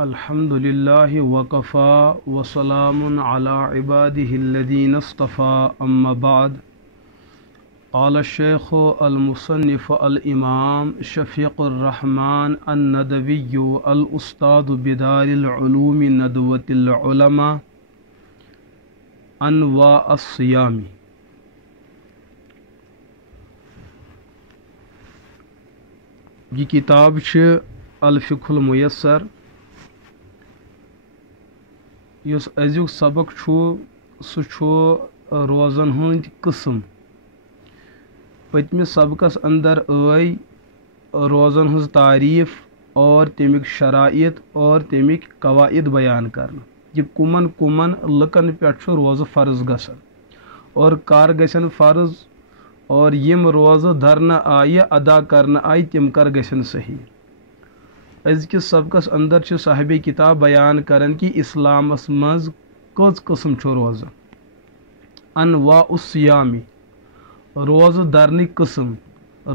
الحمد لله وكفى وسلام على عباده الذين اصطفى أما بعد. قال الشيخ المصنف الإمام شفيق الرحمن الندوي الأستاذ بدار العلوم ندوة العلماء أنواع الصيام. یہ کتاب الفقہ الميسر یس ازیک سبق سہ روزن ہند قسم. پتمس سبقس اندر روزن ہز تعریف اور تمیک شرائط اور تمیک قواعد بیان کرنا. یہ کمن کمن لکن پہ روز فرض گژھن اور کر گژھن فرض اور یم روز دھرنا آئی ادا کرنا آئی تم کر گژھن صحیح. ازکس سبقس اندر صاحب کتاب بیان کرن کہ اسلامس مز کز قسم روزہ. انواع الصیام روز درنی قسم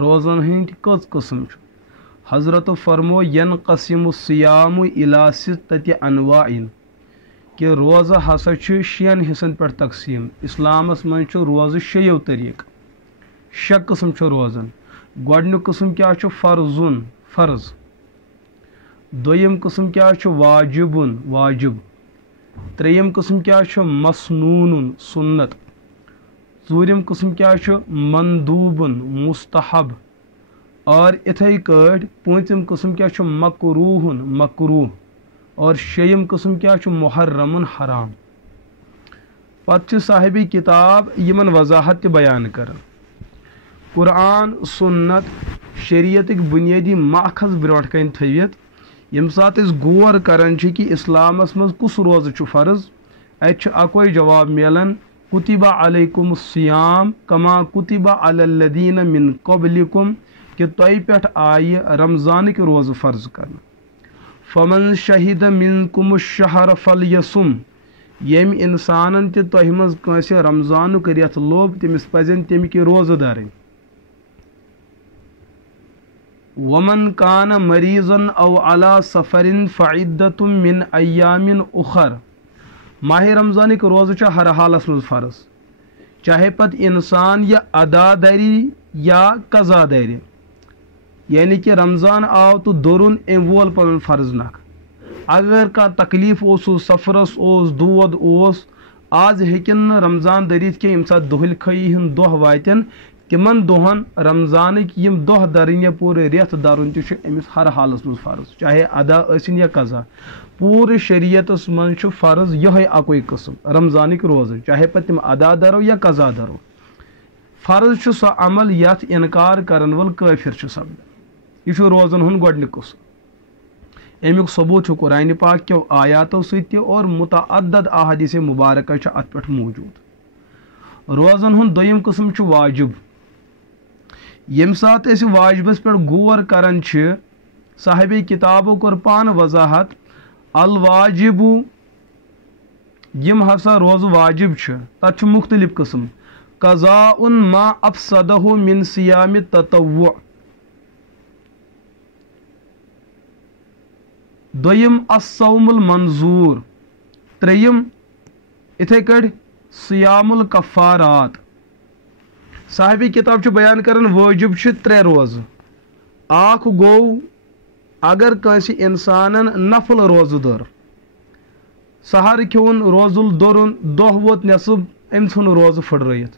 روزن ہند کز قسم. حضرت فرمو ینقسم الصیام الی ستۃ انواع کہ روزہ ہسا شین حصن پہ تقسیم. اسلامس مز روز شیو طریق شے قسم روزن. گۄڈنیُک قسم کیا فرضن فرض. دویم قسم کیا واجبن واجب. تریم قسم کیا مسنون سنت. ژوٗرِم قسم کیا مندوبن مستحب. اور اتھے کٲٹھۍ پوٗنٛژِم قسم کیا مکروہن مکروہ. اور شیٚیِم قسم کیا محرمن حرام. پتہٕ صاحب کتاب یمن وضاحت تہِ بیان کران. قرآن سنت شریعتک بنیادی ماخذ برونٛٹھ کن تھٲوِتھ یم سات غور کران کہ اسلامس مز کس روز فرض اتھ اکوے جواب ملان کتب علیکم الصیام کما کتب علی الذین من قبلکم کہ تہ پہ آئی رمضانک روز فرض کرنا. فمن شہد منکم الشہر فلیصم یم انسانن تہ مز کٲنٛسہِ رمضانُک رٮ۪تھ لوٚب تٔمِس پزن تمِکۍ روزٕ دَرٕنۍ. ومن کان مریضن او علی سفرن فعدۃ من ایام اخر. ماہ رمضانک روزہ ہر حالس مز فرض چاہے پت انسان یا ادا دری یا قضا دری. یعنی کہ رمضان آو تو دورن ام وول پن فرض نکھ. اگر کا تکلیف سفرس دود آز ہیکن رمضان دریت کی یم سات دہل خی ہند دہ واتن تمن دہن رمضانک یم دہ درن یا پورے ریت درن تہ امس ہر حالس مز فرض چاہے ادا ٲسِن یا قضا. پورے شریعتس مز فرض یہ اکوے قسم رمضانک روزہ چاہے پتہ تم ادا درو یا قضا درو. فرض سہ عمل یتھ انکار کرن ول کافر سپدان. یہ روزن ہند گۄڈنیُک قسم. امیک ثبوت قرآن پاک کیو آیاتو سۭتۍ اور متعدد احادیث مبارکہ ات پہ موجود. روزن ہند دویم قسم واجب. یم سات واجبس پہ غور کران صاحب کتابو کور پان وضاحت الواجب یم ہسا روز واجب تر مختلف قسم. قضاء ما افسدہ من صیام تطوع. دویم الصوم المنظور. تریم اتھے کڑ صیام الکفارات. صاحب کتاب بیان کرن واجب ترے روز. اخ گو اگر کٲنٛسہِ انسانن نفل روز در سحر کھیون روز الدورن دہ ووت نصب ام ژھن روز پھٹرٲیِتھ.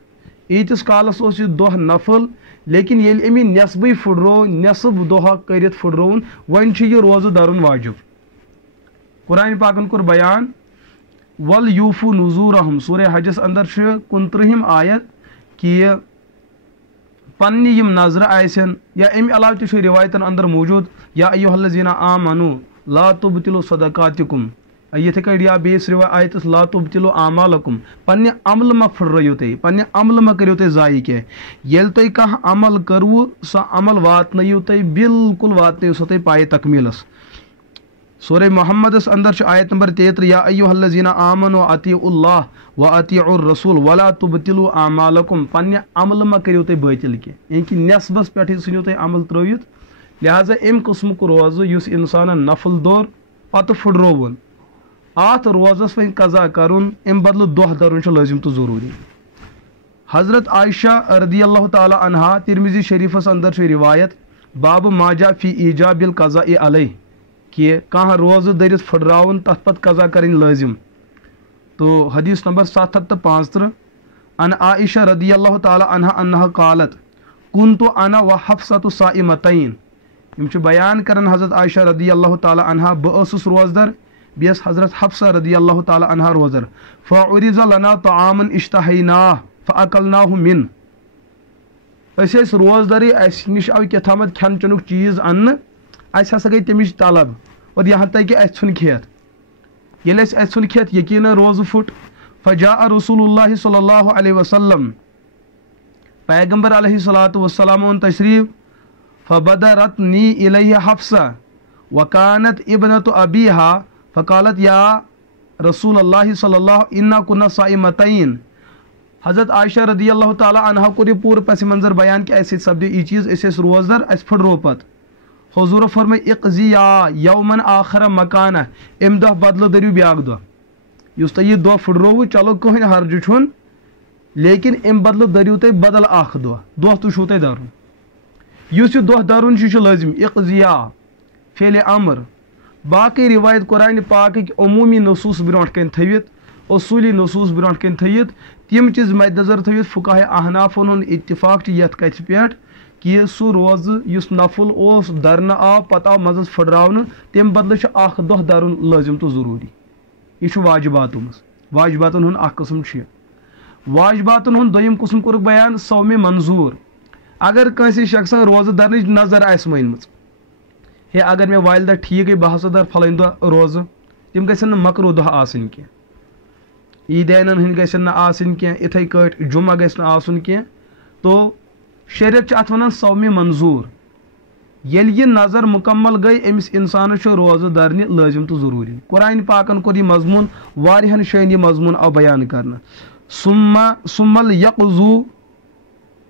ایتس کالس اوس یہ دہ نفل لیکن ییٚلہِ امی نصبٕے پھٹرو نصب دۄہ کٔرِتھ پھٹرووُن وۄنۍ چھُ یہ روزٕ درُن واجب. قرآن پاکن کور بیان ول یوفو نذورہم. سورہ حجس اندر 29 آیت کہ پنہ یم نظر آسن یا امہ علاوہ تہ روایتن اندر موجود یا ایھا الذین آمنوا لا تبطلوا صدقاتکم. یتھے کڑ یا بیس آیتس لا تبطلوا اعمالکم. پنہ عمل ما پھٹرٲیِو تُہۍ پنہ عمل ما کٔرِو تُہۍ ضایع کینٛہہ. ییٚلہِ تُہۍ کانٛہہ عمل کٔروٕ سۄ عمل واتنٲیِو تُہۍ بالکل واتنٲیِو سۄ تُہۍ پایہِ تکمیلس. سورہ محمدس اندر آیت نمبر 33 یا ایھا الذین آمنوا اطیعوا اللہ و اطیعوا الرسول ولا تبطلوا اعمالکم. پنہ عمل ما کٔرِو تُہۍ باطل کینٛہہ یعنی کہ نٮ۪صبس پٮ۪ٹھٕے ژھٕنِو تُہۍ عمل ترٲوِتھ. لہذا امہِ قٕسمُک روزٕ یُس انسانن نفل دور پتہ پھٹروون ات روزس وۄنۍ قضا کرُن امہِ بدلہٕ دۄہ درُن چھُ لٲزم تہٕ ضروٗری. حضرت عائشہ رضی اللہ تعالیٰ عنہا ترمذی شریفس اندر چھِ روایت باب ماجا فی ایجاب القضاء علیہ کہ کانٛہہ روزٕ دٔرِتھ پھٕٹراوُن تتھ پتہٕ قضا کرٕنۍ لٲزم. تو حدیث نمبر 745 ان عائشہ رضی اللہ تعالیٰ عنہا انہا قالت کنت انا و حفصۃ صائمتین. یم چھِ بیان کران حضرت عائشہ رضی اللہ تعالیٰ عنہا بہٕ ٲسٕس روزدر بیٚیس حضرت حفصہ رضی اللہ تعالیٰ عنہا روزدر فعرض لنا طعام اشتہیناہ فاکلناہ من. أسۍ ٲسۍ روزدرٕے اَسہِ نِش آو کیٛاتھامتھ کھٮ۪ن چٮ۪نُک چیٖز اننہٕ اَسہِ ہسا گٔے تمِچ طلب اور یہاں تک کہ اَسہِ ژھُن کھٮ۪تھ. ییٚلہِ اَسہِ ژھُن کھٮ۪تھ یقیٖناً روزٕ پھُٹ فجاء رسول اللہ صلی اللہ علیہ وسلم پیغمبر علیہ الصلاۃ والسلام اون تشریف فبدرتنی الیہ حفصہ وکانت ابنۃ ابیہا فقالت یا رسول اللہ صلی اللہ انا کنا صائمتین. حضرت عائشہ رضی اللہ تعالیٰ عنہا کوٚر یہِ پوٗرٕ پس منظر بیان کہ اَسہِ سپدیو یہِ چیٖز أسۍ ٲسۍ روزدر اَسہِ پھٕٹرو پتہٕ. حضوٗرو فرمٲے اقضی یا یومن آخر مکانہ امہِ دۄہ بدلہٕ دٔرِو بیٛاکھ دۄہ. یُس تۄہہِ یہِ دۄہ پھٕٹرووٕ چلو کٕہٕنۍ حرجہِ چھُنہٕ لیکن امہِ بدلہٕ دٔرِو تُہۍ بدل اکھ دۄہ تہِ چھُو تۄہہِ دَرُن. یُس یہِ دۄہ دَرُن چھُ یہِ چھُ لٲزم اقضیا فعلِ امر. باقٕے روایت قرآنِ پاکٕکۍ عموٗمی نصوٗص برونٛٹھ کَنۍ تھٲوِتھ اصوٗلی نصوٗص برونٛٹھ کَنۍ تھٲوِتھ تِم چیٖز مدِ نظر تھٲوِتھ فقہاء احنافن ہُنٛد اتفاق چھُ یتھ کتھِ پٮ۪ٹھ کہ سُہ روزٕ یُس نفل اوس درنہٕ آو پتہٕ آو منٛزس پھٕٹراونہٕ تمہِ بدلہٕ چھُ اکھ دۄہ درُن لٲزم تہٕ ضروٗری. یہِ چھُ واجباتو منٛز. واجباتن ہُنٛد اکھ قٕسم چھُ. واجباتن ہُنٛد دوٚیِم قٕسم کوٚرُکھ بیان صومِ منظوٗر. اگر کٲنٛسہِ شخصن روزٕ درنٕچ نظر آسہِ مٲنمٕژ ہے اگر مےٚ والہِ دۄہ ٹھیٖک گٔے بہٕ ہسا در پھلٲنۍ دۄہ روزٕ تِم گژھن نہٕ مکروٗ دۄہ آسٕنۍ کینٛہہ. عیٖدیانن ہٕنٛدۍ گژھن نہٕ آسٕنۍ کینٛہہ اِتھٕے کٲٹھۍ جمعہ گژھِ نہٕ آسُن کینٛہہ. تو شریعت چھُ اتھ ونان صومِ منظوٗر. ییٚلہِ یہِ نظر مکمل گٔے أمِس انسانس چھُ روزٕ درنہِ لٲزم تہٕ ضروٗری. قرآنِ پاکن کوٚر یہِ مضموٗن واریاہن جاین یہِ مضموٗن آو بیان کرنہٕ. سُمل یقضوٗ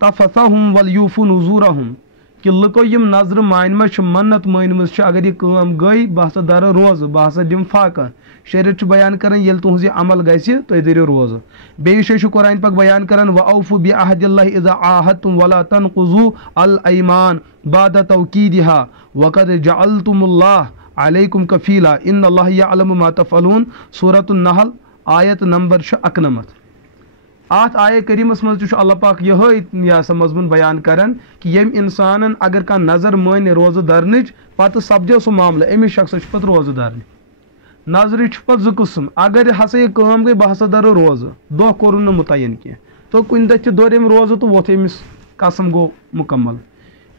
تفثہم ولیوفوا نذورہم کہ لُکو یِم نظرٕ مانمژ چھِ منت مٲنمٕژ چھِ اگر یہِ کٲم گٔے بہٕ ہسا درٕ روزٕ بہٕ ہسا دِمہٕ فاقہ. شریعت چھُ بیان کران ییٚلہِ تُہنٛز یہِ عمل گژھِ تُہۍ دٔرِو روزٕ. بیٚیہِ جایہِ چھُ قرآنِ پاک بیان کران وأوفوا بعہدِ اللہِ اذا عاہدتم ولا تنقضوا الایمان بعد توکیدہا وقد جعلتم اللہ علیکم کفیلا ان اللہ یعلم ما تفعلون. سورۃ النحل آیت نمبر چھُ 91. اتھ آیہ کریٖمس منٛز تہِ چھُ اللہ پاک یِہوے یہِ سا مضموٗن بیان کران کہ ییٚمہِ انسانن اگر کانٛہہ نظر مٲنہِ روزٕ درنٕچ پتہٕ سپدیو سُہ معاملہٕ أمِس شخصس چھُ پتہٕ روزٕ درنہِ. نظرِ چھُ پتہٕ زٕ قٕسم. اگر ہسا یہِ کٲم گٔے بہٕ ہسا درٕ روزٕ دۄہ کوٚرُن نہٕ مُتعین کینٛہہ تو کُنہِ دۄہ تہِ دوٚر أمۍ روزٕ تہٕ ووٚتھ أمِس قسم گوٚو مُکمل.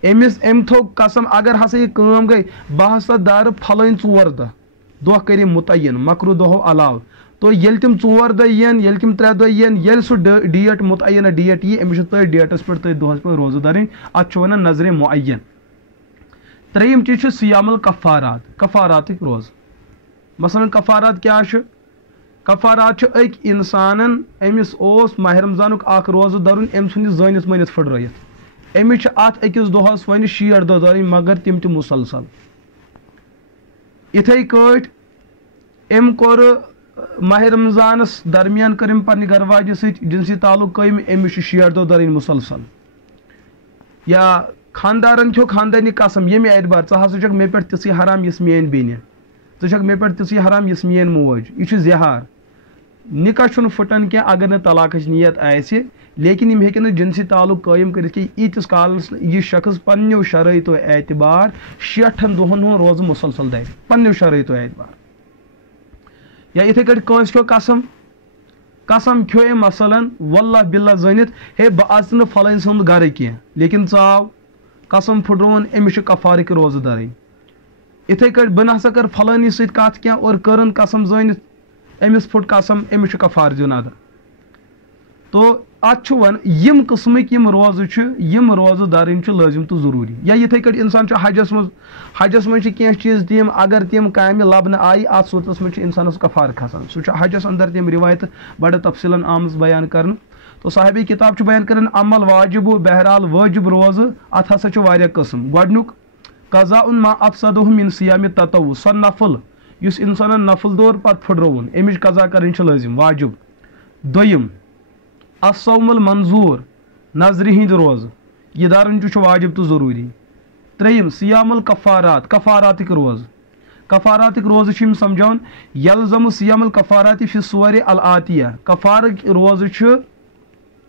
أمۍ تھوٚو قسم اگر ہسا یہِ کٲم گٔے بہٕ ہسا درٕ پھلٲنۍ 4 دۄہ کٔرۍ أمۍ مُتعین مکروٗ دۄہو علاوٕ. تو ییٚلہِ تِم 4 دۄہ یِن ییٚلہِ تِم 3 دۄہ یِن ییٚلہِ سُہ ڈیٹ مُتعینہ ڈیٹ یی أمِس چھُ تٔتھۍ ڈیٹس پٮ۪ٹھ تٔتھۍ دۄہس پٮ۪ٹھ روزٕ دَرٕنۍ. اتھ چھُ ونان نظرِ معین. ترٛیٚیِم چیٖز چھُ سیام الکفارات کفاراتٕکۍ روزٕ. مثلاً کفارات کیٛاہ چھُ؟ کفارات چھُ أکۍ انسانن أمِس اوس ماہِ رمضانُک اکھ روزٕ درُن أمۍ ژھُن یہِ زٲنِتھ مٲنِتھ پھٕٹرٲیِتھ أمِس چھِ اتھ أکِس دۄہس وۄنۍ 60 دۄہ دَرٕنۍ مگر تِم تہِ مُسلسل. اِتھٕے کٲٹھۍ أمۍ کوٚر ماہِ رمضانس درمیان کٔر أمۍ پننہِ گرٕ واجہِ سۭتۍ جنسی تعلق قٲیِم أمِس چھِ 60 دۄہ دَرٕنۍ مُسلسل. یا خاندارن کھیوٚو خاندٲنی قسم ییٚمہِ اعتبار ژٕ ہسا چھکھ مےٚ پٮ۪ٹھ تِژھٕے حرام یِژھ میٲنۍ بیٚنہِ ژٕ چھکھ مےٚ پٮ۪ٹھ تِژھٕے حرام یِژھ میٲنۍ موج. یہِ چھُ زِہار. نِکاح چھُنہٕ پھٕٹان کینٛہہ اگر نہٕ طلاقٕچ نیت آسہِ لیکن یِم ہیٚکن نہٕ جنسی تعلق قٲیِم کٔرِتھ کینٛہہ ییٖتِس کالس یہِ شخص پننیو شرٲیطو اعتبار 60 دۄہن ہُنٛد روزٕ مُسلسل دَرِ پننیو شرٲیطو اعتبار. یا یِتھٕے کٲٹھۍ کٲنٛسہِ کھیوٚو قسم کھیوٚو أمۍ مثلاً واللہ باللہ زٲنِتھ ہے بہٕ اژٕ نہٕ پھلٲنۍ سُنٛد گرٕ کینٛہہ لیکن ژاو قسم پھٕٹرووُن أمِس چھِ کفارٕکۍ روزٕ دَرٕنۍ. یِتھٕے کٲٹھۍ بہٕ نسا کر پھلٲنی سۭتۍ کتھ کینٛہہ اور کٔرٕن قسم زٲنِتھ أمِس پھُٹ قسم أمِس چھُ کفارٕ دیُن ادا. تو اتھ چھُ یِم قٕسمٕکۍ یِم روزٕ چھِ یِم روزٕ دَرٕنۍ چھُ لٲزم تہٕ ضروٗری. یا یِتھٕے کٲٹھۍ انسان چھُ حجس منٛز چھِ کینٛہہ چیٖز تِم اگر تِم کامہِ لبنہٕ آیہِ اتھ صوٗرتس منٛز چھُ انسانس کفارٕ کھسان. سُہ چھُ حجس اندر تِم روایتہٕ بڑٕ تفصیٖلن آمٕژ بیان کرنہٕ. تو صاحبِ کِتاب چھُ بیان کران عمل واجب بہرحال وٲجب روزٕ اتھ ہسا چھُ واریاہ قٕسم. گۄڈنیُک قضاء ما افسدہ من صیام التطوع سۄ نفل یُس اِنسانن نفل دور پتہٕ پھٕٹرووُن اَمِچ قضا کَرٕنۍ چھِ لٲزِم واجب. دوٚیِم الصوم المنظوٗر نظرِ ہِنٛدۍ روزٕ یہِ دَرُن تہِ چھُ واجب تہٕ ضروٗری. ترٛیٚیِم سیام الکفارات کفاراتٕکۍ روزٕ. کفاراتٕکۍ روزٕ چھِ یِم سمجھاوان یلزم سیام الکفارات فی صور العاتیہ. کفارٕکۍ روزٕ چھِ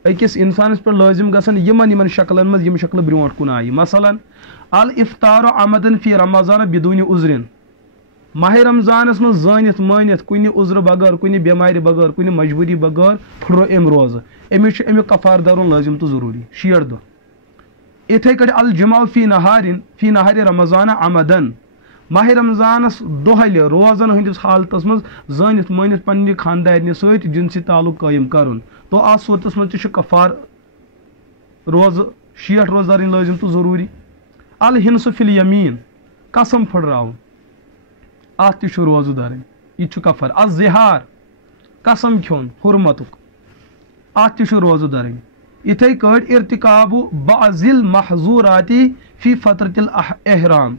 أکِس اِنسانَس پٮ۪ٹھ لٲزِم گژھان یِمن شکلن منٛز یِم شکلہٕ برونٛٹھ کُن آیہِ. مثلاً الافطار عمدن فی رمضان بدون عذرن. ماہ رمضانس منٛز زٲنِتھ مٲنِتھ کُنہِ عذرٕ بغٲر کُنہِ بٮ۪مارِ بغٲر کُنہِ مجبوٗری بغٲر پھٕٹرو أمۍ روزٕ أمِس چھُ امیُک کفار دَرُن لٲزِم تہٕ ضروٗری 60 دۄہ. یِتھَے کٔٹھۍ الجمع فی نہارِ رمضان عمدن. ماہ رمضانس دۄہلہِ روزن ہٕنٛدِس حالتس منٛز زٲنِتھ مٲنِتھ پننہِ خاندارنہِ سۭتۍ جنسی تعلق قٲیِم کرُن تو اتھ صوٗرتس منٛز تہِ چھُ کفار روزٕ 60 روزٕ دَرٕنۍ لٲزِم تہٕ ضروٗری. الحنس فی الیمیٖن قسم پھٕٹراوُن اتھ تہِ چھُ روزٕ دَرٕنۍ یہِ تہِ چھُ کفار. الظہار قسم کھیوٚن حُرمتُک اتھ تہِ چھُ روزٕ دَرٕنۍ. یِتھَے کٲٹھۍ ارتکاب بعض المحظوٗرات فی فترة الاحرام.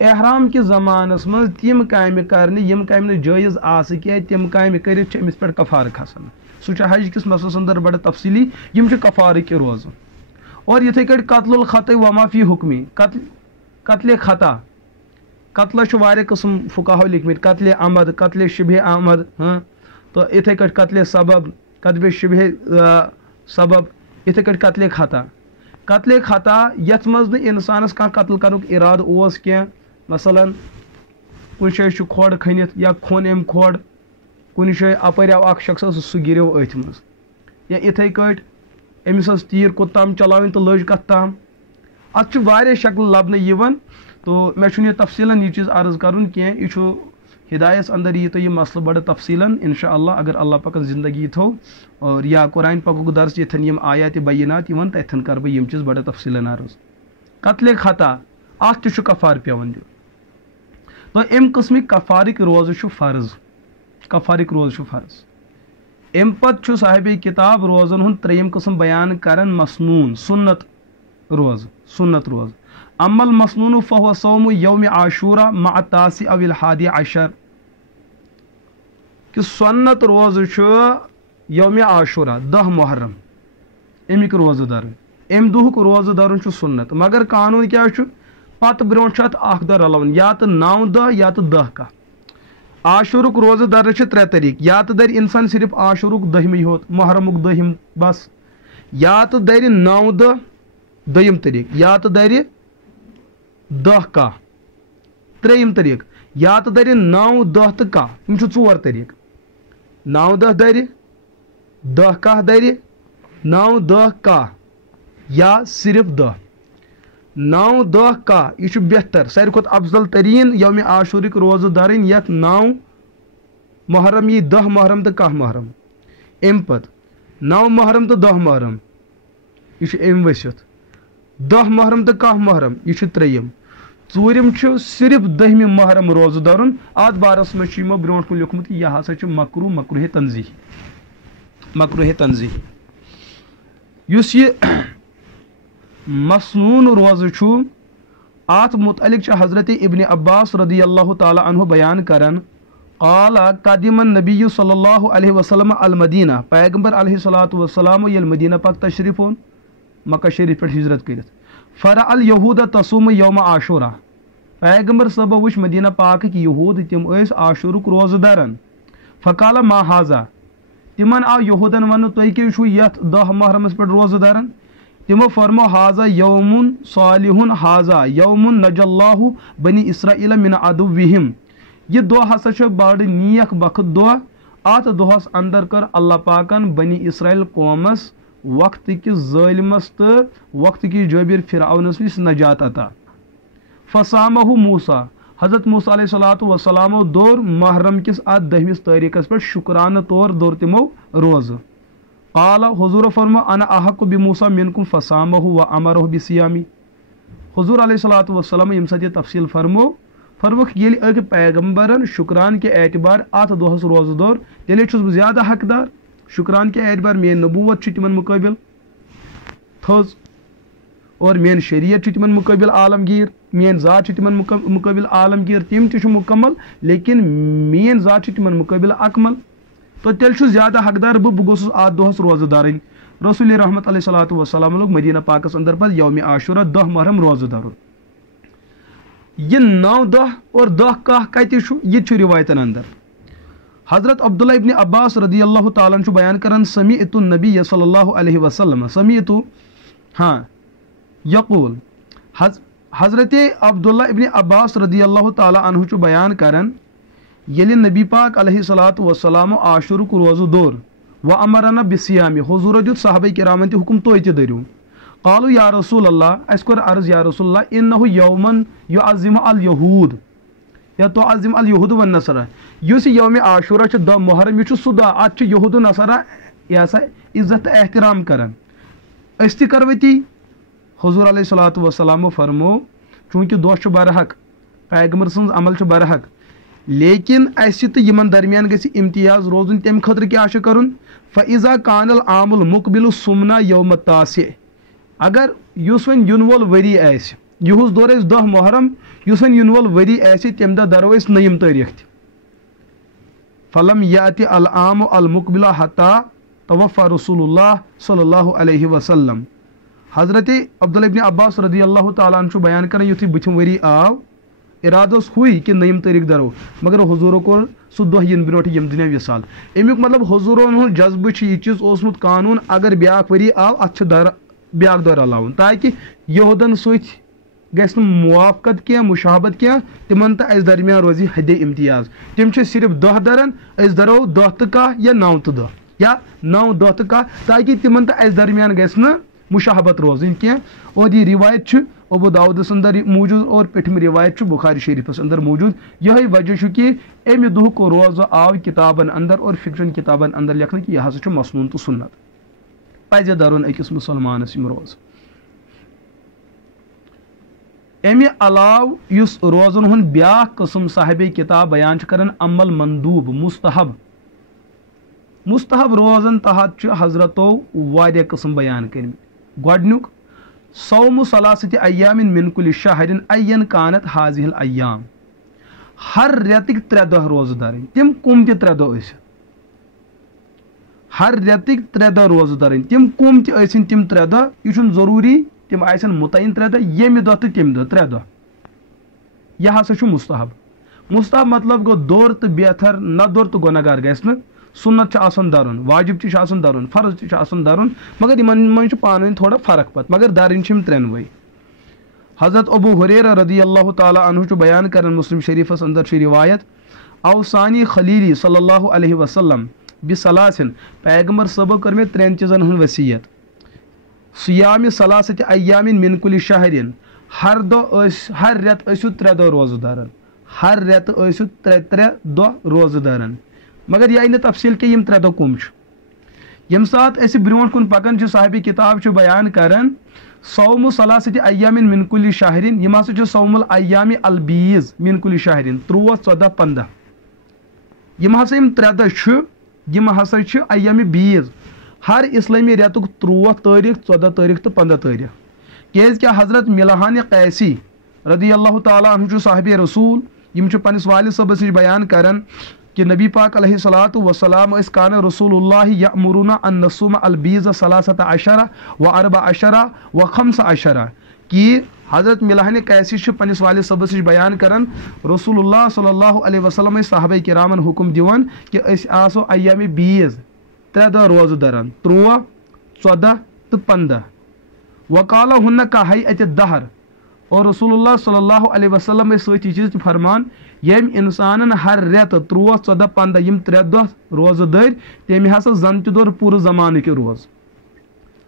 احرام کِس زمانس منٛز تِم کامہِ کرنہِ یِم کامہِ نہٕ جٲیز آسہٕ کینٛہہ تِم کامہِ کٔرِتھ چھِ أمِس پٮ۪ٹھ کفارٕ کھسان. سُہ چھُ حج کِس مسلس اندر بڑٕ تفصیٖلی یِم چھِ کفارٕکۍ روزٕ. اور یِتھَے کٲٹھۍ قتل الخطۂ وما فی حُکمی. قتلِ خطا قتلس چھُ واریاہ قٕسم فُقہاہو لیکھمٕتۍ قتلِ عمد قتلِ شبہ عمد تہٕ یِتھَے کٲٹھۍ قتلِ سبب قتلِ شبہ سبب یِتھَے کٲٹھۍ قتلِ خطا. قتلِ خطا یتھ منٛز نہٕ انسانس کانٛہہ قتل کرنُک ارادٕ اوس کینٛہہ. مثلاً کُنہِ جایہِ چھُ کھۄڈ کھٔنِتھ یا کھوٚن أمۍ کھۄڈ کُنہِ جایہِ اپٲرۍ آو اکھ شخص سُہ گِریو أتھۍ منٛز یا یِتھَے کٲٹھۍ أمِس ٲس تیٖر کوٚتام چلاوٕنۍ تہٕ لٔج کتھ تام. اتھ چھُ واریاہ شکلہٕ لبنہٕ یِوان تو مےٚ چھُنہٕ یہِ تفصیٖلن یہِ چیٖز عرض کرُن کینٛہہ. یہِ چھُ ہدایس اندر یی تۄہہِ یہِ مسلہٕ بڑٕ تفصیٖلن انشاء اللہ اگر اللہ پاکن زندگی تھوٚو اور یا قرآن پاکُک درس ییٚتھٮ۪ن یِم آیاتِ بینات یِوان تتھٮ۪ن کرٕ بہٕ یِم چیٖز بڑٕ تفصیٖلن عرض. قتلِ خطا اتھ تہِ چھُ کفار پیٚوان دیُن. تو امہِ قٕسمٕکۍ کفارٕکۍ روزٕ چھُ فرض. کفارٕکۍ روزٕ چھُ فرض. امہِ پتہٕ چھُ صاحبِ کِتاب روزن ہُنٛد ترٛیٚیِم قٕسم بیان کران مسنوٗن سُنت روزٕ سُنت روزٕ. اما المسنون فهو صوم یوم عاشورہ مع التاسع او الحادی عشر. کہ سنت روزٕ چھُ یومِ عاشورہ 10 محرم امیُک روزٕ دَرُن. امہِ دۄہُک روزٕ دَرُن چھُ سنت مگر قانوٗن کیٛاہ چھُ پتہٕ برونٛٹھ چھُ اتھ اکھ دۄہ رلوُن یا تہٕ 9 دۄہ یا تہٕ 10 کاہ. عاشورُک روزٕ درنہٕ چھِ 3 طریٖقہٕ. یا تہٕ دَرِ انسان صرف عاشورُک 10مہِ یوت محرمُک 2ہِم بس یا تہٕ دَرِ 9 دۄہ 2یِم طریٖقہٕ یا تہٕ دَرِ 10 کاہ 3یِم طریٖقہٕ یا تہٕ دَرِ 9 10 تہٕ کاہ یِم چھِ 4 طریٖقہٕ. 9 دۄہ دَرِ 10 کاہ دَرِ 9 10 کاہ یا صرف 10. 9 10 کاہ یہِ چھُ بہتر ساروی کھۄتہٕ افضل تریٖن یومہِ عاشورٕکۍ روزٕ دَرٕنۍ یتھ 9 محرم یی 10 محرم تہٕ 10 محرم. امہِ پتہٕ 9 محرم تہٕ 10 محرم یہِ چھُ امہِ ؤسِتھ. 10 محرم تہٕ 10 محرم یہِ چھُ 3یِم. 4یِم چھُ صرف 10مہِ محرم روزٕ دَرُن. اتھ بارس منٛز چھُ یِمو برونٛٹھ کُن لیوٗکھمُت یہِ ہسا چھُ مکروہ تنزیح. یُس یہِ مسنوٗن روزٕ چھُ اتھ متعلق چھِ حضرت ابن عباس رضی اللہ تعالیٰ عنہ بیان کران قال قدم النبی صلی اللہ علیہ وسلم المدینہ. پیغمبر علیہ الصلوۃ والسلام ییٚلہِ مدینہ پاک تشریف اوٚن مکہ شریف پٮ۪ٹھ ہجرت کٔرِتھ فرع الہوٗد تصوم یوم عاشورہ. پیغمبر صٲبو وٕچھ مدینہ پاکٕکۍ یہوٗد تِم ٲسۍ عاشورُک روزٕ دَران. فقال ما حاذا تِمن آو یہوٗدن وننہٕ تُہۍ کیٛازِ چھُو یتھ 10 محرمس پٮ۪ٹھ روزٕ دَران. تِمو فرمو حاذا یومُن صالحُن حاذا یومُن نجا اللہ بنی اسرائیل من عدوہم. یہِ دۄہ ہسا چھُ بڑٕ نیک بخت دۄہ. اتھ دۄہس اندر کٔر اللہ پاکن بنی اسرائیل قومس وقتہٕ کِس ظٲلمس تہٕ وقتہٕ کِس جٲبِر فرعونس نِش نجات عطا. فصامہ موسیٰ حضرت موسیٰ علیہ الصلوۃ والسلامو دوٚر محرم کِس اتھ 10مِس تٲریٖخس پٮ۪ٹھ شُکرانہٕ طور دوٚر تِمو روزٕ. قال حضوٗرو فرمو انا احق بموسیٰ منکم فصامہ و امرہ بصیامی. حضوٗر علیہ الصلوۃ والسلام ییٚمہِ ساتہٕ یہِ تفصیٖل فرموکھ ییٚلہِ أکۍ پیغمبرن شُکران کہِ اعتبار اتھ دۄہس روزٕ دوٚر تیٚلے چھُس بہٕ زیادٕ حقدار. شُکران کہِ اعتبار میٲنۍ نبوت چھِ تِمن مُقٲبِل تھٔز اور میٲنۍ شریعت چھِ تِمن مُقٲبِل عالمگیٖر. میٲنۍ ذات چھِ تِمن مُقٲبِل عالمگیٖر تِم تہِ چھِ مُکمل لیکن میٲنۍ ذات چھِ تِمن مُقٲبِل اکمل تو تیٚلہِ چھُس زیادٕ حقدار بہٕ گوٚژھُس اَتھ دۄہس روزٕ دَرٕنۍ رسول رحمت علیہ صلاتُ وسلام لوگ مدینہ پاکس اندر پتہٕ یومِ عاشورہ دۄہ محرم روزٕ دَرُن یہ 9 دۄہ اور 10 کاہ کتہِ چھُ یہِ تہِ چھُ رِوایتن اندر حضرت عبداللہ ابن عباس رضی اللہ تعالیٰ چھُ بیان کران سمیعت النبی صلی اللہ علیہ وسلم سمیعت یقول حضرت عبداللہ ابن عباس رضی اللہ تعالیٰ عنہ چھُ بیان کران ییٚلہِ نبی پاک علیہ صلاتُ وسلام عاشورُک روزٕ دوٚر و امرنا بِصیامہِ حضوٗرو دیُت صحابہ کرامن تہِ حُکم تُہۍ تہِ دٔرِو قالو یا رسول اللہ اَسہِ کوٚر عرض یا رسول اللہ انہُ یومن یعظم الیہوٗد یا تعظم الیہوٗد والنصارہ یُس یہِ یومِ عاشورہ چھُ دۄہ محرم یہِ چھُ سُہ دۄہ اتھ چھُ یہوٗد و نصارہ یہِ ہسا عزت تہٕ احترام کران أسۍ تہِ کرو تی حضوٗر علیہ صلاتُ وسلامو فرمو چوٗنٛکہِ دۄہ چھُ برحق پیغمبر سٕنٛز عمل چھُ برحق لیکن اَسہِ تہٕ یِمن درمیان گژھِ امتیاز روزُن تمہِ خٲطرٕ کیٛاہ چھُ کرُن فإذا كان العام المقبل صُمنا یوم التاسع اگر یُس وۄنۍ یِنہٕ وول ؤری آسہِ یِہُس دوٚر اَسہِ دۄہ محرم یُس وۄنۍ یِنہٕ وول ؤری آسہِ تمہِ دۄہ دَرو أسۍ نٔیِم تٲریٖخ تہِ فلم یاتِ العام المقبل حتى توفى رسول اللہ صلی اللہ علیہ وسلم حضرت عبداللہ ابن عباس رضی اللہ تعالیٰ عنہ چھُ بیان کران یُتھُے بٔتھِم ؤری آو ارادٕ اوس ہُے کہِ نٔیِم تٲریٖخ دَرو مگر حضوٗرو کوٚر سُہ دۄہ یِنہٕ برونٛٹھ یِم دُنیا وِصال امیُک مطلب حضوٗرن ہُنٛد جذبہٕ چھُ یہِ چیٖز اوسمُت قانوٗن اگر بیٛاکھ ؤری آو اتھ چھُ بیٛاکھ دۄہ رلاوُن تاکہِ یہوٗدن سۭتۍ گژھِ نہٕ موافقت کینٛہہ مُشابت کینٛہہ تِمن تہٕ اَسہِ درمیان روزِ حدِ امتیاز تِم چھِ صرف دۄہ دران أسۍ دَرو 10 تہٕ 10 یا 9 تہٕ 10 یا 9 10 تہٕ 10 تاکہِ تِمن تہٕ اَسہِ درمیان گژھِ نہٕ مُشابت روزٕنۍ کینٛہہ اور یہِ رِوایت چھُ ابو داودس اندر موجود اور پیٹھم روایت چھُ بخاری شریفس اندر موجود یہے وجہ چھُ کہ امہِ دۄہُک روزٕ آو کتابن اندر اور فکشن کتابن اندر لیکھنہٕ کہ یہِ ہسا چھُ مسنون تہٕ سنت پزِ دَرُن أکِس مُسلمانس یِم روزٕ امہِ علاوٕ یُس روزن ہُنٛد بیٛاکھ قٕسم صاحبِ کتاب بیان چھُ کران عمل مندوب مستحب روزن تحت چھُ حضرتو واریاہ قٕسم بیان کٔرمٕتۍ گۄڈنیُک صوم ثلاثة ایام من کل شہر این کانت حاضہ الایام ہر رٮ۪تٕکۍ 3 دۄہ روزٕ دَرٕنۍ تِم کُم تہِ 3 دۄہ ٲسِن ہر رٮ۪تٕکۍ 3 دۄہ روزٕ دَرٕنۍ تِم کُم تہِ ٲسِن تِم 3 دۄہ یہِ چھُنہٕ ضروٗری تِم آسن مُتعین 3 دۄہ ییٚمہِ دۄہ تہٕ تَمہِ دۄہ 3 دۄہ یہِ ہسا چھُ مستحب مطلب گوٚو دوٚر تہٕ بہتر نہ دوٚر تہٕ گۄناہ گار گژھِ نہٕ سُنت چھُ آسان دَرُن واجب تہِ چھُ آسان دَرُن فرض تہِ چھُ آسان دَرُن مگر یِمن منٛز چھُ پانہٕ ؤنۍ تھوڑا فرق پتہٕ مگر دَرٕنۍ چھِ یِم 3 حضرت ابو ہریرہ رضی اللہ تعالیٰ عنہ چھُ بیان کران مسلم شریفس اندر چھِ روایت اوسانی خلیلی صلی اللہ علیہ وسلم بثلاثن پیغمبر صٲبو کٔر مےٚ 3 چیٖزن ہٕنٛز وصیت صیام ثلاثة ایام من کل شہرین ہر رٮ۪تہٕ ٲسِو 3 دۄہ روزٕ دَران ہر رٮ۪تہٕ ٲسِو 3 دۄہ روزٕ دَران مگر یہِ آیہِ نہٕ تفصیٖل کینٛہہ یِم 3 دۄہ کُم چھِ ییٚمہِ ساتہٕ أسۍ برونٛٹھ کُن پکان چھِ صاحبِ کتاب چھُ بیان کران صوم ثلاثة ایام من کل شہرین یِم ہسا چھِ صوم الایام البیٖز من کل شہرین 13 14 15 یِم ہسا یِم 3 دۄہ چھِ یِم ہسا چھِ ایامِ بیٖز ہر اسلٲمی رٮ۪تُک 13 تٲریٖخ 14 تٲریٖخ تہٕ 15 تٲریٖخ کیازِ کہِ حضرت ملحان قیسی رضی اللہ تعالیٰ عنہ چھُ صاحبِ رسول یِم چھِ پننِس والد صٲبس نِش بیان کران کہ نبی پاک علیہ صلاتُ وسلام ٲسۍ کان رسول اللہ یأمرنا ان نصوم البیٖز 13 و 14 و 15 کہ حضرت ملحان قیسی چھُ پننِس والد صٲبس نِش بیان کران رسول اللہ صلی اللہ علیہ وسلم ٲسۍ صحابہ کرامن حُکم دِوان کہ أسۍ آسو ایامِ بیٖز 3 دۄہ روزٕ دَران 13 14 تہٕ 15 وقالہ ہُنہ کا ہیئۃ الدہر اور رسول اللہ صلی اللہ علیہ وسلم ٲسۍ سۭتۍ یہِ چیٖز تہِ فرمان ییٚمۍ اِنسانن ہر رٮ۪تہٕ 13 14 15 یِم 3 دۄہ روزٕ دٔرۍ تٔمۍ ہسا زن تہِ دوٚر پوٗرٕ زمانٕکۍ روزٕ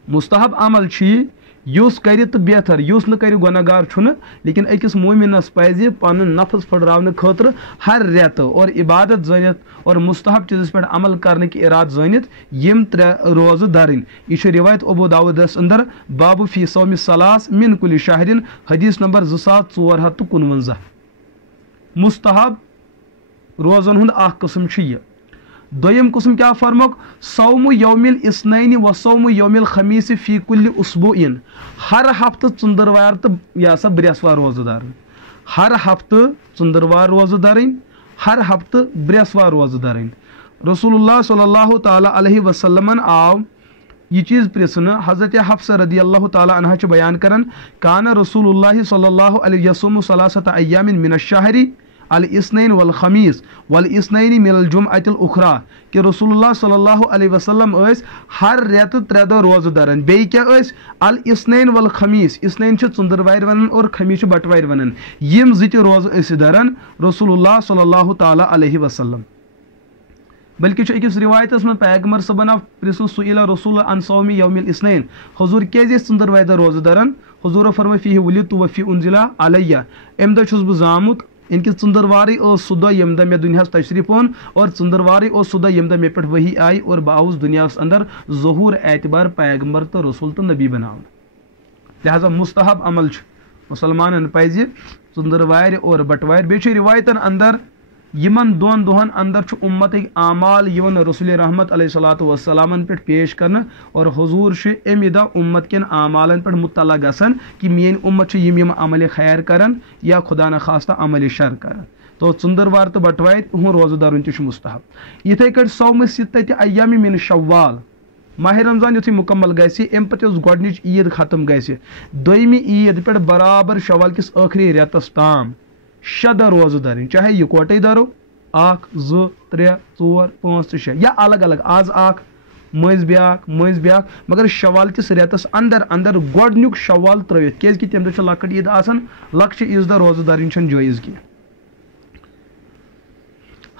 مستحب عمل چھُ یہِ یُس کرِ تہٕ بہتر یُس نہٕ کرِ گۄناہ گار چھُنہٕ لیکن أکِس مومِنس پزِ پنُن نفس پھٕٹراونہٕ خٲطرٕ ہر رٮ۪تہٕ اور عبادت زٲنِتھ اور مستحب چیٖزس پٮ۪ٹھ عمل کرنٕکۍ ارادٕ زٲنِتھ یِم 3 روزٕ دَرٕنۍ یہِ چھُ روایت ابو داودس اندر بابو فی صوم ثلاث من کل شہرین حدیث نمبر 2459 مستحب روزن ہُنٛد اکھ قٕسم چھُ یہِ دویم قسم کیا فرموک صوم یوم الاثنین و صوم یوم الخمیس فی کل اسبوعین ہر ہفتہ ژندروار تو یہ سا بریسوار روزہ دارن ہر ہفتہ ژندروار روزہ دارن ہر ہفتہ بریسوار روزہ دارن رسول اللہ صلی اللہ تعالی علیہ وسلم آو یہ چیز پرسن حضرت حفصہ رضی اللہ تعالی عنہ چھ بیان کرن کان رسول اللہ صلی اللہ علیہ وسلم ثلاثۃ ایام من الشہر الاثنین والخمیس والاثنین من الجمعۃ الاخرى کہ رسول اللہ صلی اللہ علیہ وسلم اس ہر ریت 3 دہ روزہ دارن بی کیا اس الاثنین والخمیس اثنین چھ ژندروار ونن اور خمیس چھ بٹوار ونن یم زت روزہ اس دارن رسول اللہ صلی اللہ تعالی علیہ وسلم بلکہ اکس روایتس من پیغمبر صبن پرسن سئل رسول عن صوم یوم الاثنین حضور کیازِ ژندروار دہ روزہ دارن حضور فرمائے فیہ ولدت وفی انزل علیہ ام دہ چھس بہ زامت ان کی ژندرواری اوس سہ دہ یم دہ مے دنیاس تشریف اون اور ژندرواری اوس سہ دہ یم دہ مے پٮ۪ٹھ وحی آئی اور بہ آوُس دنیاس اندر ظہور اعتبار پیغمبر تو رسول تو نبی بناون لہذا مستحب عمل مسلمانن پزِ ژندروار اور بٹوار بیٚیہِ چھِ روایتن اندر یمن دون دہن اندر چھ امتک اعمال یون رسول رحمت علیہ الصلوۃ والسلام پہ پیش کرنا اور حضور امہ دہ امت کن اعمالن پہ مطلع گژھان کہ مین امت یم عمل خیر کرن یا خدا نخواستہ عمل شر کرن تو ژندروار تو بٹوار ہن روزہ دارن تہ مستحب یتھے کٹ صوم ستۃ ایام من شوال ماہ رمضان یتھے مکمل گژھِ ام پتہ یس گۄڈنِچ عید ختم گژھِ دویمہِ عید پہ برابر شوال کس ٲخری رٮ۪تس تام 6 دہ روزہ دارن چاہے یکوٹے دارو 1 2 3 4 5 تہ 6 یا الگ الگ آز اخ مز بیاکھ مگر شوال کس ریتس اندر اندر گۄڈنیُک شوال ترٲوِتھ کیازِ کہ تمہِ دۄہ چھِ لۄکٕٹ عید آسان لۄکچہِ عیز دۄہ روزہ دارٕنۍ چھنہٕ جٲیز کینٛہہ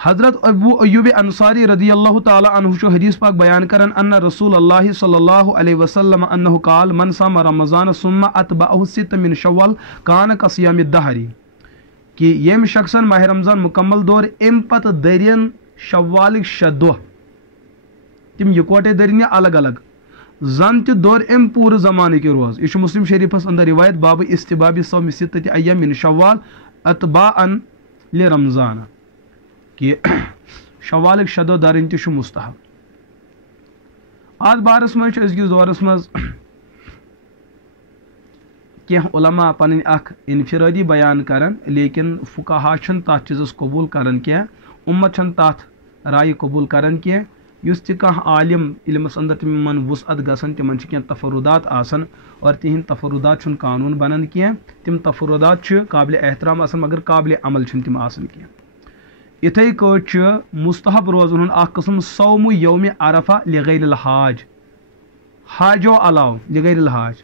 حضرت ابو ایوب انصاری رضی اللہ تعالی عنہ چھُ حدیث پاک بیان کران ان رسول اللہ صلی اللہ علیہ وسلم انہ قال من صام رمضان ثم اتبعه 6 من شوال کان کصیام الدہر کہ یم شخصن ماہ رمضان مکمل دور ام پتہ درین شوالک 6 دہ تم یکوٹے درین الگ الگ زن تہ دور ام پور زمانہ کے روز یہ مسلم شریفس اندر روایت باب استباب صوم 6 ایام من شوال اتباعا لرمضان کہ شوالک 6 دہ درین تہ مستحب آج بارس مز ازکس دورس مز کی علماء پن اخ انفرادی بیان کران لیکن فقہا چھن تات چیزس قبول کران کی امت چھن تات رائے قبول کران کی یس تہ کانٛہہ عالم علمس اندر تمن وسعت گژھان تمن چھ کینٛہہ تفردات آسان اور تہند تفردات چھن قانون بنان کی تم تفردات چھ قابل احترام آسان مگر قابل عمل چھن تم آسان کی اتھے کٲٹھۍ چھ مستحب روزن ہُنٛد اکھ قسم صوم یوم عرفہ لغیر الحاج حاجو علاوٕ لغیر الحاج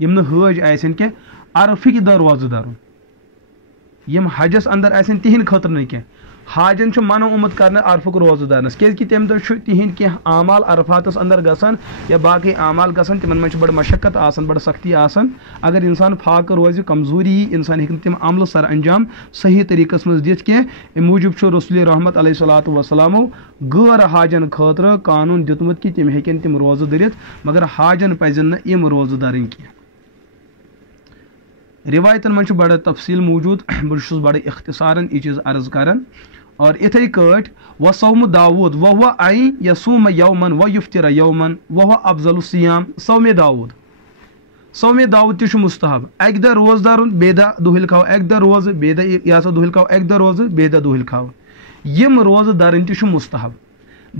یم حج آسن کی عرفک دہ روزہ دارن یم حجس اندر آسن تہند خاطر نہ کی حاجن منع آمت کرنے عرفک روزہ دارنس کیازِ تمہ دہ تہند کی اعمال عرفاتس اندر گژھان یا باقی اعمال گژھان تمن من بڑ مشقت آسان بڑ سختی آسان اگر انسان فاقہ روز کمزوری انسان ہیکن تم عمل سر انجام صحیح طریقس مز دِتھ کی ام موجوب رسول رحمت علیہ الصلوۃ والسلام غیر حاجن خاطر قانون دیتمت کہ تم ہیکن تم روزہ دٔرِتھ مگر حاجن پزن نہ یم روزہ دارن کی روایتن من بڑا تفصیل موجود بہت بڑے اختصارن یہ چیز عرض کران اور اتھے کٹ و صوم داود وهو ان يصوم يوما ويفطر يوما وهو افضل الصيام صوم داود تہ مستحب اک دہ روز دارن بے دہ دہل کھاو اک دہ روز بے دہ یا سا دہل کھاو اک دہ روز بے دہ دہل کھاو یم روز دارن تہ مستحب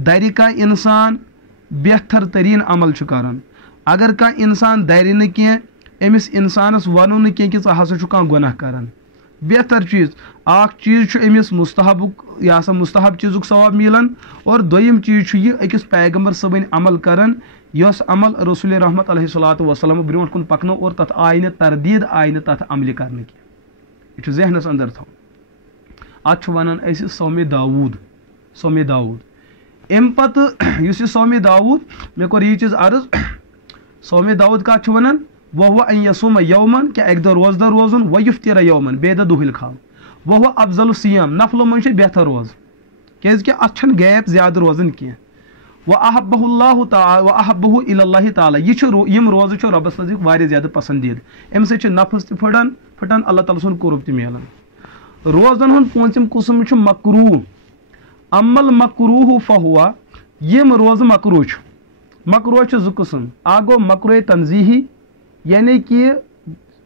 دارِ کا انسان بہتر ترین عمل کران اگر کا انسان دارِ نہ کی امس انسانس ونو نا کہ ژٕ ہسا چھُ کانٛہہ گۄناہ کران بہتر چیز اکھ چیز چھُ امس مستحبُک یہ سا مستحب چیزُک ثواب ملان اور دوٚیِم چیز چھُ یہ أکِس پیغمبر صٲبٕنۍ عمل کران یۄس عمل رسول رحمت علیہ الصلوۃ والسلام برونٛٹھ کُن پکنو اور تتھ آیہِ نہٕ تردید آیہِ نہٕ تتھ عملہِ کرنہٕ کینٛہہ یہ چھُ ذہنس اندر تھاوُن اتھ چھُ ونان أسۍ صومِ داوٗد امہِ پتہٕ یُس یہِ صومِ داوٗد مےٚ کوٚر یہِ چیٖز عرض صومِ داوٗد کتھ چھُ ونان وهو ان يصوم يوما کہ ایک دہ روزن ويفطر يوما بے دہ دہل کھاو وهو افضل الصيام نفلو من بہتر روز کیازِ کہ اتھ چھن گیپ زیادہ روزن کی واحبه الله تعالی واحبه الى الله تعالی یہ یم روز چھ ربس نزدیک واریاہ زیادہ پسندید ام سے چھ نفس تہ پھٹان اللہ تعالی سن قرب تہ میلان روزن ہن پونژم قسم چھ مکروہ امل مکروہ فہوا یم روز مکروہ چھ زٕ قسم اکھ گوٚو مکروہ تنزیہی یعنی کہ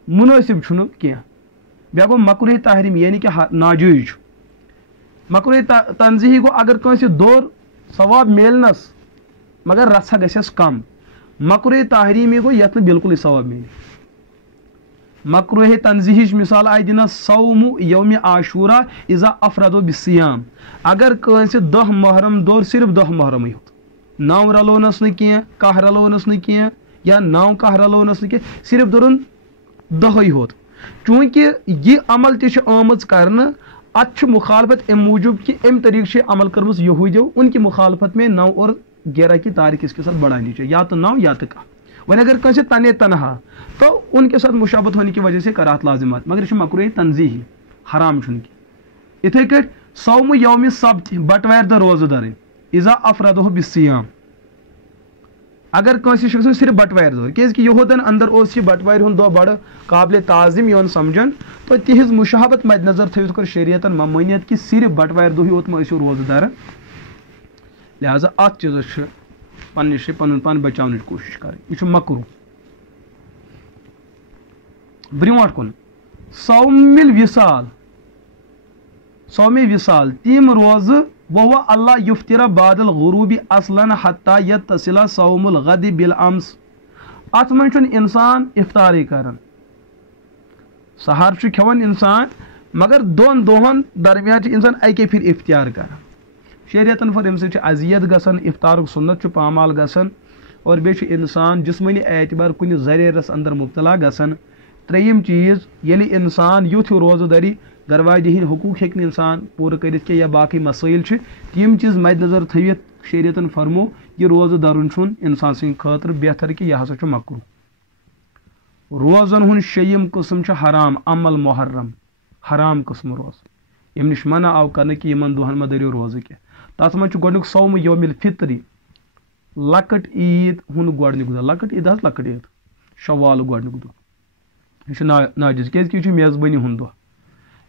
مناسب چھُنہٕ کینٛہہ بیٛاکھ گوٚو مکروہ تحریمی یعنی کہ ناجٲیز چھُ مکروہ تنزیہی گوٚو اگر کٲنٛسہِ دوٚر ثواب میلنس مگر رژھا گژھٮ۪س کم مکروہ تحریمی گوٚو یتھ نہٕ بالکلٕے ثواب میلہِ مکروہ تنزیہٕچ مثال آیہِ دِنس صوم یوم عاشورہ اذا افردو بالصیام اگر کٲنٛسہِ 10 محرم دوٚر صرف 10 محرمٕے یوت 9 رلونس نہٕ کینٛہہ 10 رلونس نہٕ کینٛہہ یا 9 10 رلونس نہٕ کینٛہہ صرف دوٚرُن 10 یوت چوٗنٛکہِ یہِ عمل تہِ چھِ آمٕژ کرنہٕ اتھ چھِ مخالفت امہِ موٗجوٗب کہ امہِ طریٖقہٕ چھِ عمل کٔرمٕژ یہوٗدیو ان کی مخالفت میں 9 اور 11 کی تاریخ اس کے ساتھ بڑھانی چاہیے یا تو 9 یا تو 10 وۄنۍ اگر کٲنٛسہِ تنے تنہا تو ان کے ساتھ مشابت ہونے کی وجہ سے کراہت لازمات مگر یہ چھُ مکروہ تنزیہی حرام چھُنہٕ کینٛہہ یِتھے کٲٹھۍ صوم یوم سبت بٹوارِ دۄہ روزٕ دَرٕنۍ اذا افردہ بالصیام اگر کٲنٛسہِ شخصن صرف بٹوارِ دۄہ کیازِ یہودن اندر اوس یہِ بٹوارِ ہُنٛد دۄہ بڑٕ قابلِ تعظیٖم یِوان سمجھن تو تِہنٛز مشابت مد نظر تھٲوِتھ کوٚر شریعتن ممٲنیت کہ صرف بٹوارِ دۄہٕے یوت مہ ٲسِو روزٕ دَران لہذا اتھ چیٖزس چھِ پننہِ جایہِ پنُن پان بچاونٕچ کوٗشش کرٕنۍ یہِ چھُ مکروہ برٛونٛٹھ کُن صوم وصال تِم روزٕ وهو اللہ یفترا بعد الغروب اصلا حتى يتصل صوم الغد بالامس اتھ منٛز چھُنہٕ انسان افطارٕے کران سحر چھُ کھٮ۪وان انسان مگر 2 دۄہن درمیان چھُ انسان اکے پھِرِ افطار کران شریعتن فر امہِ سۭتۍ چھِ اذیت گژھان افطارُک سنت چھُ پامال گژھان اور بیٚیہِ چھُ انسان جسمٲنی اعتبار کُنہِ زریرس اندر مبتلا گژھان ترٛیٚیِم چیٖز ییٚلہِ انسان یُتھ ہیوٗ روزٕ دٔری گرواجی ہٕنٛدۍ حقوٗق ہیٚکہِ نہٕ انسان پوٗرٕ کٔرِتھ کینٛہہ یا باقٕے مسٲیل چھِ تِم چیٖز مد نظر تھٲوِتھ شریعتن فرمو یہِ روزٕ دَرُن چھُنہٕ انسان سٕنٛدِ خٲطرٕ بہتر کہِ یہِ ہسا چھُ مکروہ روزن ہُنٛد 6یِم قٕسم چھُ حرام عمل محرم حرام قٕسم روزٕ ییٚمہِ نِش منع آو کرنہٕ کہِ یِمن دۄہن مہ دٔرِو روزٕ کینٛہہ تتھ منٛز چھُ گۄڈٕنیُک صوم یوم الفطری لۄکٕٹ عیٖد ہُنٛد گۄڈٕنیُک دۄہ لۄکٕٹ عیٖد حظ لۄکٕٹ عیٖد شوالُک گۄڈٕنیُک دۄہ یہ چھُ ناجٲیز کیازِ کہ یہ چھُ میزبٲنی ہُنٛد دۄہ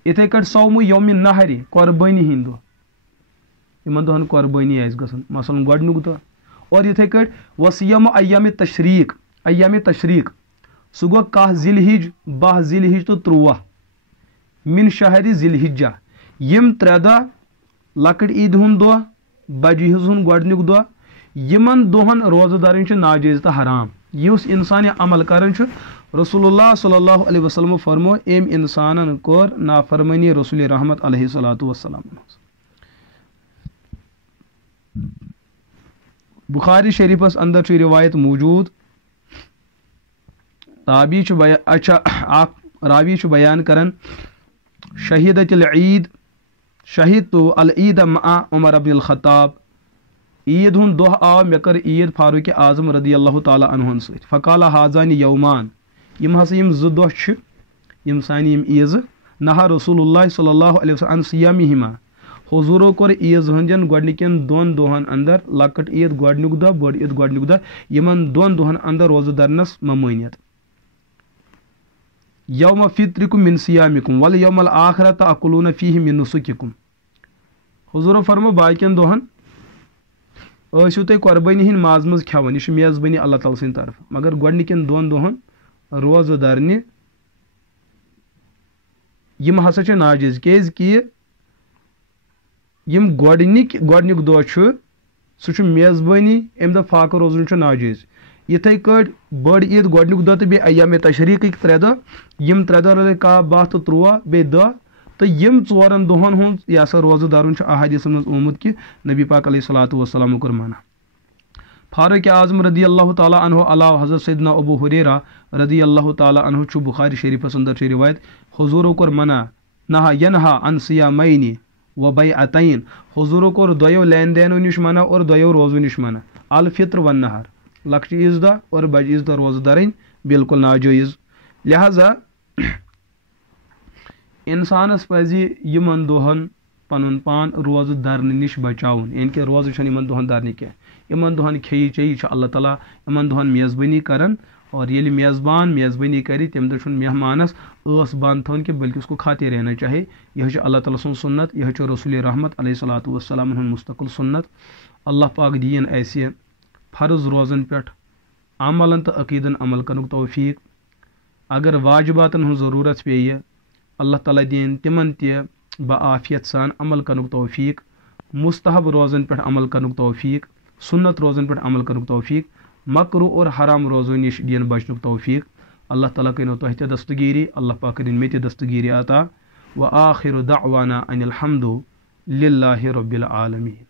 یِتھے کٲٹھۍ صوم یوم نہرِ قۄربٲنی ہٕنٛدۍ دۄہ یِمن دۄہن قۄربٲنی آسہِ گژھان مثلاً گۄڈٕنیُک دۄہ اور یِتھے کٲٹھۍ وصیام ایام تشریٖق سُہ گوٚو 10 ذی الحج 12 ذی الحج تہٕ 13 من شہرِ ذی الحجہ یِم 3 دۄہ لۄکٕٹ عیٖدِ ہُنٛد دۄہ بجہِ عیٖذ ہُنٛد گۄڈٕنیُک دۄہ یِمن دۄہن روزٕ دَرٕنۍ چھِ ناجٲیز تہٕ حرام یُس انسان یہِ عمل کران چھُ رسول اللہ صلی اللہ علیہ وسلم فرمو أمۍ انسانن کوٚر نافرمٲنی رسول رحمت علیہ الصلوۃ والسلام بخاری شریفس اندر چھُ روایت موجود راوی چھُ بیان کران شہیدت العید شہید تو العید مع عمر ابن الخطاب عید ہُنٛد دۄہ آو مےٚ کٔر عید فاروق اعظم رضی اللہ تعالیٰ عنہن سۭتۍ فقال حاذان یومان یِم ہسا یِم 2 دۄہ چھِ یِم سانہِ یِم عیٖزٕ نہا رسول اللہ صلی اللہ علیہ وسلم عن صیامہما حضوٗرو کوٚر عیٖز ہٕنٛدٮ۪ن گۄڈنِکٮ۪ن 2 دۄہن اندر لۄکٕٹ عیٖد گۄڈنیُک دۄہ بٔڑ عیٖد گۄڈنیُک دۄہ یِمن 2 دۄہن اندر روزٕ درنس ممٲنیت یوم فطرکم من صیامکم والیوم الآخرہ تأکلون فیہ من نسککم حضوٗرو فرمو باقین دۄہن ٲسِو تُہۍ قۄربٲنی ہٕنٛدۍ ماز منٛز کھٮ۪وان یہِ چھُ میزبٲنی اللہ تعالیٰ سٕنٛدِ طرفہٕ مگر گۄڈنِکٮ۪ن 2 دۄہن روزٕ دَرنہِ یِم ہسا چھِ ناجٲیز کیازِ کہِ یِم گۄڈنیُک دۄہ چھُ سُہ چھُ میزبٲنی امہِ دۄہ فاقہٕ روزُن چھُ ناجٲیز یِتھے کٲٹھۍ بٔڑ عیٖد گۄڈنیُک دۄہ تہٕ بیٚیہِ ایام تشریٖقٕکۍ 3 دۄہ یِم 3 دۄہ روزے 10 12 تہٕ 13 بیٚیہِ دۄہ تہٕ یِم 4 دۄہن ہُنٛد یہِ ہسا روزٕ دَرُن چھُ احادیثن منٛز آمُت کہِ نبی پاک علیہ الصلوۃ والسلام کوٚر منع فاروق اعظم رضی اللہ تعالیٰ عنہ علاوہ حضرت سیدنا ابو ہریرہ رضی اللہ تعالیٰ عنہ چھُ بخاری شریفس اندر چھِ روایت حضوٗرو کوٚر منع نہا ینہا عن صیامین و بیعتین حضوٗرو کوٚر 2 لین دینو نِش منع اور 2 روزو نِش منع الفطر والنہر لۄکچہِ عیٖذ دۄہ اور بجہِ عیٖذ دۄہ روزٕ دَرٕنۍ بالکل ناجٲیز لہذا انسانس پزِ یِمن دۄہن پنُن پان روزٕ درنہٕ نِش بچاوُن یعنی کہِ روزٕ چھنہٕ یِمن دۄہن درنہِ کینٛہہ یِمن دۄہن کھیٚیہِ چیٚیہِ چھُ اللہ تعالیٰ یِمن دۄہن میزبٲنی کران اور یل میزبان میزبانی کری تم دہ مہمانس ٲس بند تھون کہ بلکہ اس کو کھاتے رہنا چاہے. یہ اللہ تعالیٰ سن سنت، یہ رسول رحمت علیہ صلاۃ والسلام مستقل سنت. اللہ پاک دین ایسے فرض روزن پہ عملن تو عقیدن عمل کرنک توفیق. اگر واجباتن ہن ضرورت پیے اللہ تعالیٰ دین تمن تہ بعافیت سان عمل کرنک توفیق. مستحب روزن پہ عمل کرنک توفیق، سنت روزن پہ عمل کرنک توفیق، مکرو اور حرام روزو نش دین بچنک توفیق. اللہ تعالیٰ کرنو تہ تہ دستگیری، اللہ پاک کرن مے تہ دستگیری عطا. وآخر دعوانا ان الحمد للہ رب العالمین.